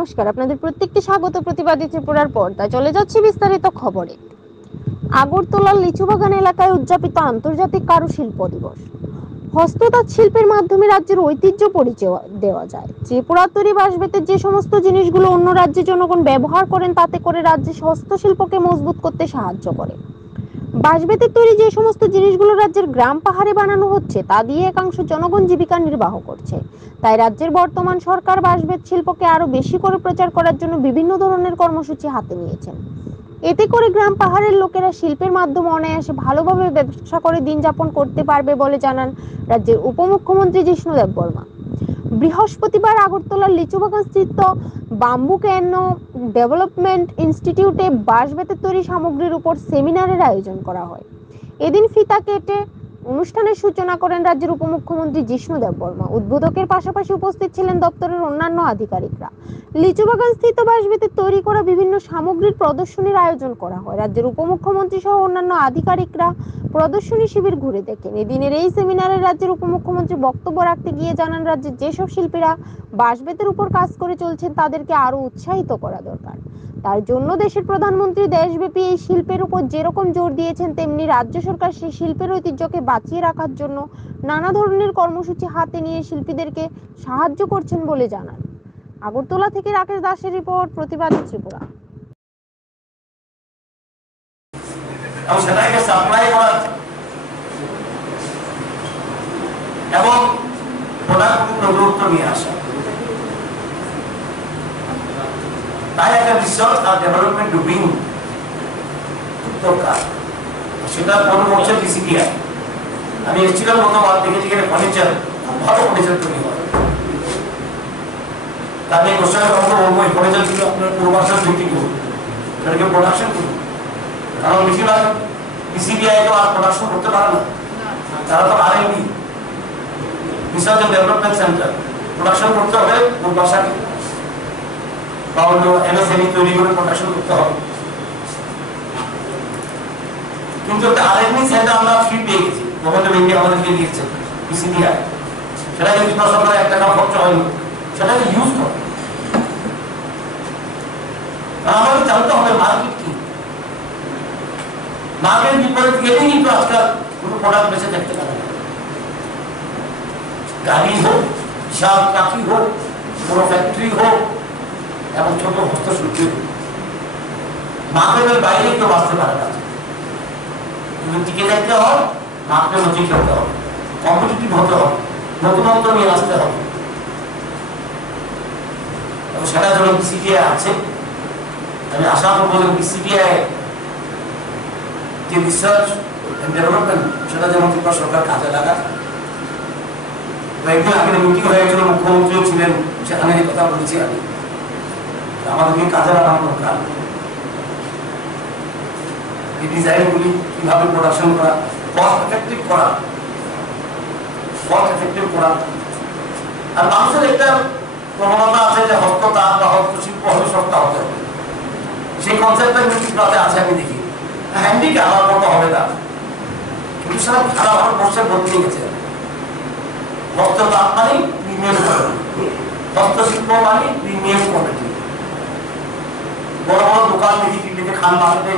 নমস্কার, আপনাদের প্রত্যেককে স্বাগত প্রতিবাদী ত্রিপুরার পর্দায়। চলে যাচ্ছে বিস্তারিত খবরে। আগরতলার লিচুবাগান এলাকায় উদযাপিত আন্তর্জাতিক কারুশিল্প দিবস। হস্ততাঁত শিল্পের মাধ্যমে রাজ্যের ঐতিহ্য পরিচয় দেওয়া যায়। ত্রিপুরার তৈরি বাঁশ-বেতের যে সমস্ত জিনিসগুলো অন্য রাজ্যের জনগণ ব্যবহার করেন, তাতে করে রাজ্যের হস্তশিল্পকে মজবুত করতে সাহায্য করে। বাঁশ-বেতের তৈরি যে সমস্ত জিনিসগুলো রাজ্যের গ্রাম পাহাড়ে বানানো হচ্ছে, তা দিয়ে একাংশ জনগণ জীবিকা নির্বাহ করছে। তাই রাজ্যের বর্তমান সরকার বাঁশ-বেত শিল্পকে আরো বেশি করে প্রচার করার জন্য বিভিন্ন ধরনের কর্মসূচি হাতে নিয়েছেন। এতে করে গ্রাম পাহাড়ের লোকেরা শিল্পের মাধ্যমে অনায়াসে ভালোভাবে ব্যবসা করে দিন যাপন করতে পারবে বলে জানান রাজ্যের উপমুখ্যমন্ত্রী জিষ্ণু দেববর্মা। বৃহস্পতিবার আগরতলার লিচুবাগান স্থিত বাম্বু ক্যান ডেভেলপমেন্ট ইনস্টিটিউটে বাঁশ-বেতের তৈরি সামগ্রীর উপর সেমিনারের আয়োজন করা হয়। এদিন ফিতা কেটে অনুষ্ঠানের সূচনা করেন রাজ্যের উপমুখ্যমন্ত্রী জিষ্ণু দেববর্মা। উদ্বোধকের পাশাপাশি উপস্থিত ছিলেন দপ্তরের অন্যান্য আধিকারিকরা। লিচুবাগান স্থিত বাঁশ-বেতের তৈরি করা বিভিন্ন সামগ্রীর প্রদর্শনীর আয়োজন করা হয়। রাজ্যের উপমুখ্যমন্ত্রী সহ অন্যান্য আধিকারিকরা প্রদর্শনী শিবির ঘুরে দেখেন। এদিনের এই সেমিনারে রাজ্যের উপমুখ্যমন্ত্রী বক্তব্য রাখতে গিয়ে জানান, রাজ্যের যেসব শিল্পীরা বাঁশ-বেতের উপর কাজ করে চলছেন, তাদেরকে আরো উৎসাহিত করা দরকার। তার জন্য দেশের প্রধানমন্ত্রী দেশব্যাপী এই শিল্পের উপর যেরকম জোর দিয়েছেন, তেমনি রাজ্য সরকার সেই শিল্পের ঐতিহ্যকে বাঁচিয়ে রাখার জন্য নানা ধরনের কর্মসূচি হাতে নিয়ে শিল্পীদেরকে সাহায্য করছেন বলে জানান। আগরতলা থেকে রাকেশ দাসের রিপোর্ট, প্রতিবাদী ত্রিপুরা। সেটাকে সাপ্লাই করা এবং প্রোডাক্ট নতুনত্ব নিয়ে আসা, তাই একটা রিসার্চ আর ডেভেলপমেন্ট উইং দরকার। সেটা কোন হচ্ছে ডিসিপিআই। আমি এসেছিলাম গতবার, দেখেছি এখানে ফার্নিচার, ভালো ফার্নিচার তৈরি হয়। তার এই কোশ্চেন বলবো, এই ফার্নিচারগুলো আপনার পূর্বাভাস ভিত্তিক করুন, সেটাকে প্রোডাকশন করুন। কারণ বেশিরভাগ ডিসিপিআই তো আর প্রোডাকশন করতে পারে না, তারা তো R and D, research and development centre. Production করতে হবে পূর্বাভাসকে বা অন্য এমএসএমই তৈরি করে প্রোডাকশন করতে হবে। কিন্তু একটা আর&ডি সেন্টার আমরা ফ্রি পেয়ে গেছি, গভর্নমেন্ট অফ ইন্ডিয়া আমাদেরকে দিয়েছে ডিসিপিআই। সেটা যদি সরকারের 1 টাকা খরচ হয়নি, সেটাকে ইউজ করে। আমাদের জানতে হবে মার্কেট কি। মার্কেট বিপরীত গেলেই কিন্তু আজকাল কোনো প্রোডাক্ট বেঁচে থাকতে পারে না। গাড়ি হোক, বিশাল চাকরি হোক, বড় ফ্যাক্টরি হোক এবং ছোট হস্তশিল্পী হোক, মার্কেটের বাইরে কেউ বাঁচতে পারে না। কিন্তু টিকে থাকতে হয়, মার্কেটের মধ্যে খেলতে হবে, কম্পিটিটিভ হতে হবে, নতুনত্ব নিয়ে আসতে হবে। এবং সেটার জন্য বিসিপিআই আছে। আমি আশা করবো যে বিসিপিআই যে রিসার্চ এন্ড ডেভেলপমেন্ট, সেটা যেন ত্রিপুরা সরকার কাজে লাগায়। একদিন আগে মিটিং হয়েছিল, মুখ্যমন্ত্রীও ছিলেন, সেখানে এই কথা বলেছি আমি, আমাদেরকে কাজে লাগানো দরকার। এই ডিজাইনগুলি কিভাবে প্রোডাকশন করা, কস্ট এফেক্টিভ করা, আর মানুষের একটা প্রবণতা আছে যে হস্ততাঁত বা হস্তশিল্প হলে সস্তা হতে হবে। সেই কনসেপ্টটা ত্রিপুরাতে আছে, আমি দেখি। হ্যান্ডিকে আমার মতো হবে না, কিন্তু সেটা সারা ভারত বর্ষে বদলে গেছে। হস্ততাঁত মানে প্রিমিয়াম কোয়ালিটি, হস্তশিল্প মানে প্রিমিয়াম কোয়ালিটি। বড় বড় দোকান দেখি টিভিতে, খান মার্কেটে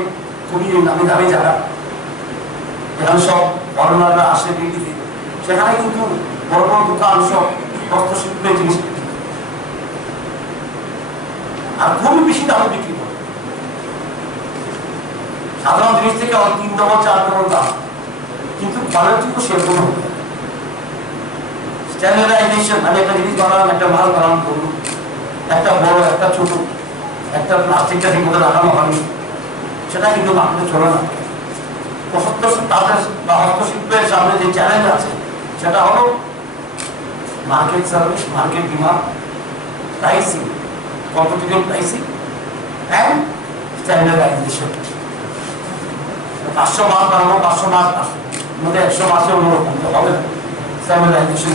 খুবই নামি দামি জায়গা, এখানে সব ফরেনাররা আসে দিল্লিতে, সেখানে কিন্তু বড় বড় দোকান সব হস্তশিল্পের জিনিস আর খুবই বেশি দামে বিক্রি করে। সাধারণ জিনিস থেকে 3 ডবল 4 ডবল দাম, কিন্তু কোয়ালিটিও সেরকম হবে। স্ট্যান্ডার্ডাইজেশন, আমি একটা জিনিস বানালাম, একটা মাল বানালাম করুন, একটা বড় একটা ছোট, একটা প্লাস্টিকটা ঠিক মতো লাগানো হয়নি, সেটা কিন্তু মার্কেটে চলে না। তাদের বা হস্তশিল্পের সামনে যে চ্যালেঞ্জ আছে, সেটা হলো market service, market demand, pricing, competitive pricing and standardisation. 500 মাস বানাবো, 500 মাস মধ্যে 100 মাসে অন্যরকম তো হবে না। স্ট্যান্ডার্ডাইজেশন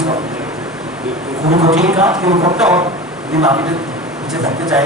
খুবই কঠিন কাজ, কিন্তু করতে হবে যদি মার্কেটে বেঁচে থাকতে চাই।